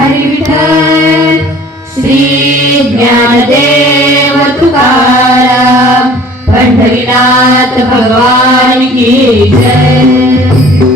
हरी श्री ज्ञानदेव तुकाराम। पंढरीनाथ भगवान की जय।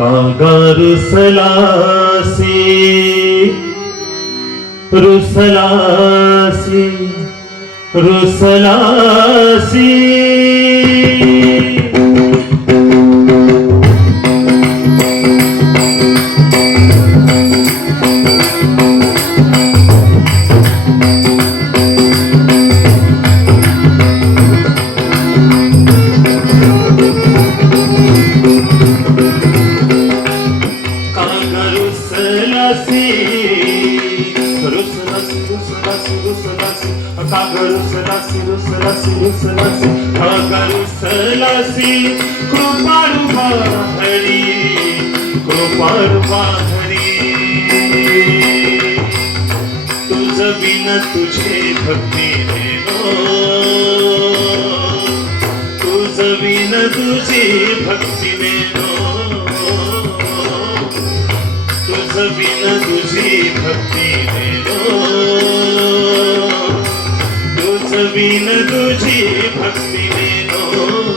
कागार सलासी रुसलासी रुसलासी। बिन तुझे भक्ती देनो तुझ बिन तुझी भक्ती देनो तुझ बिन तुझी भक्ती देनो तुझ बिन तुझी भक्ती देनो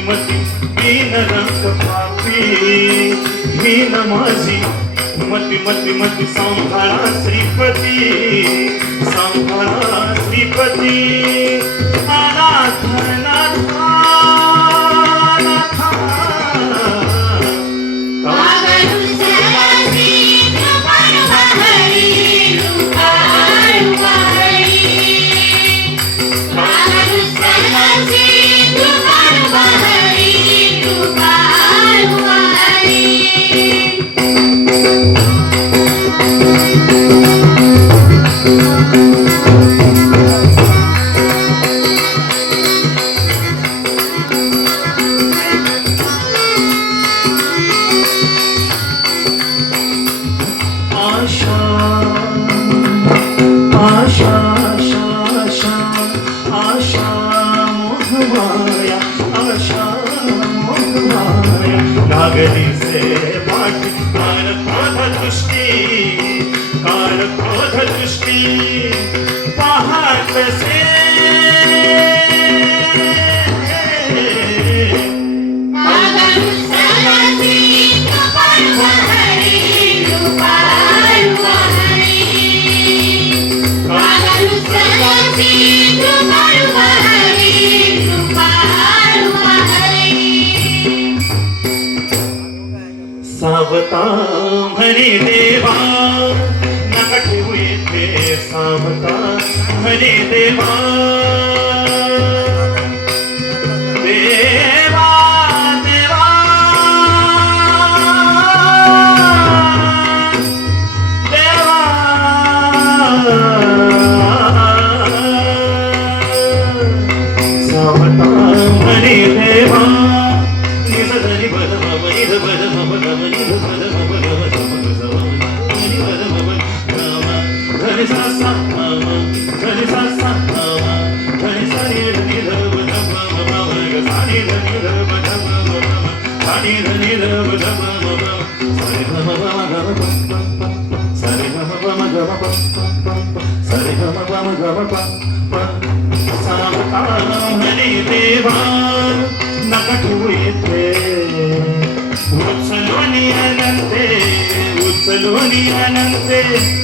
मती मती दीन रंग पापी हीन माझी मती मती मती सांभाळा श्रीपती सांभाळा ಆಗಲಿ Saloni anante,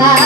वाळके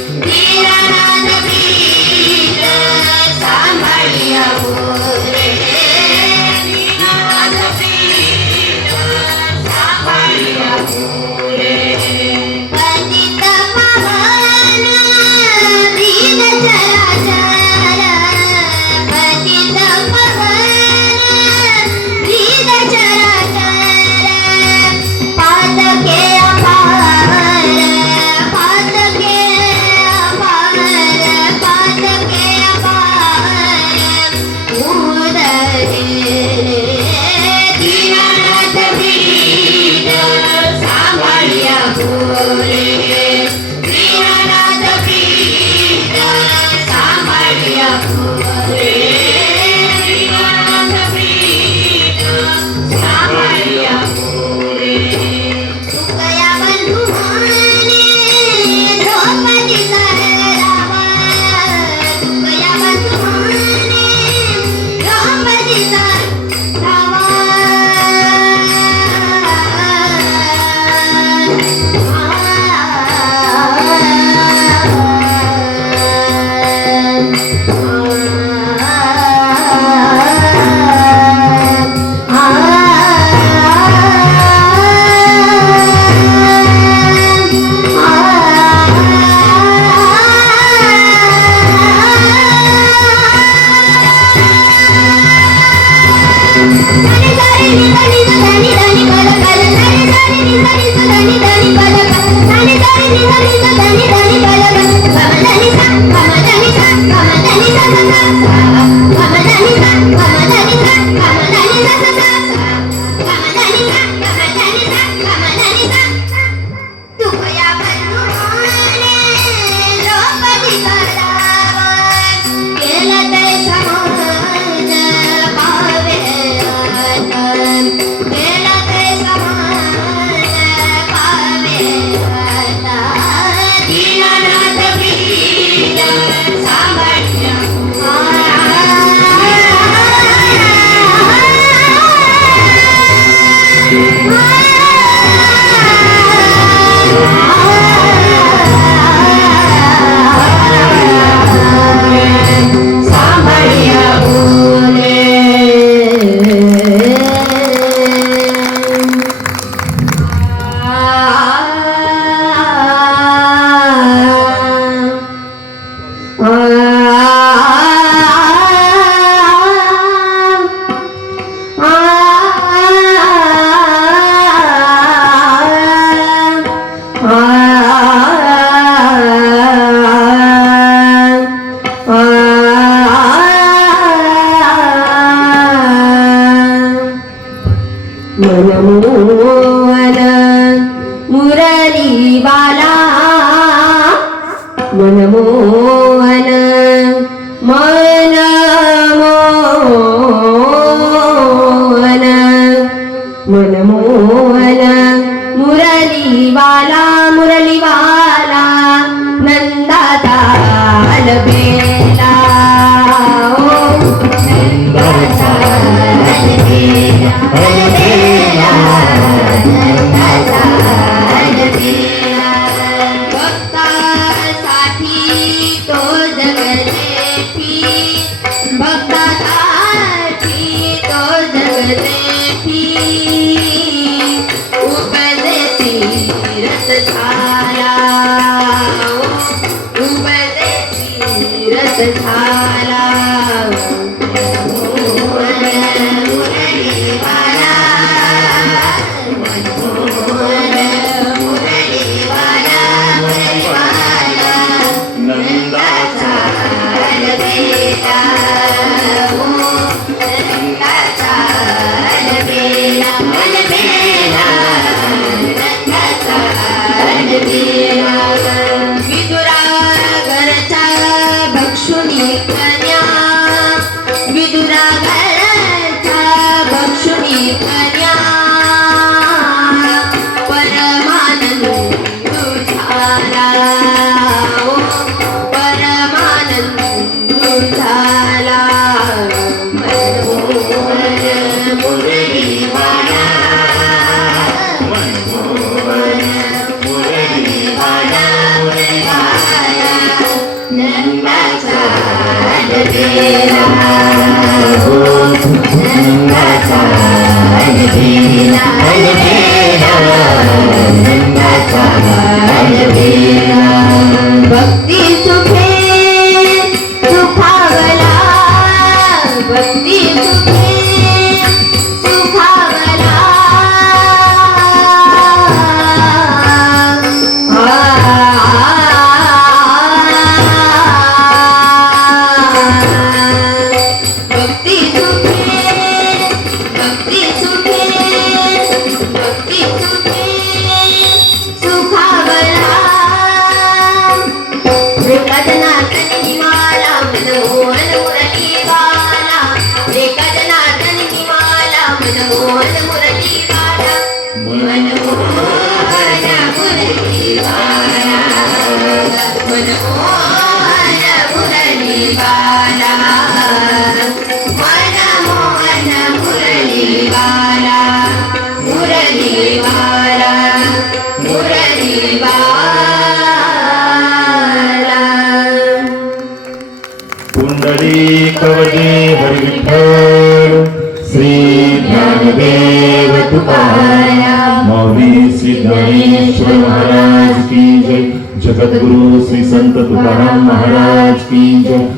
की श्री संत तुकाराम महाराज की जय।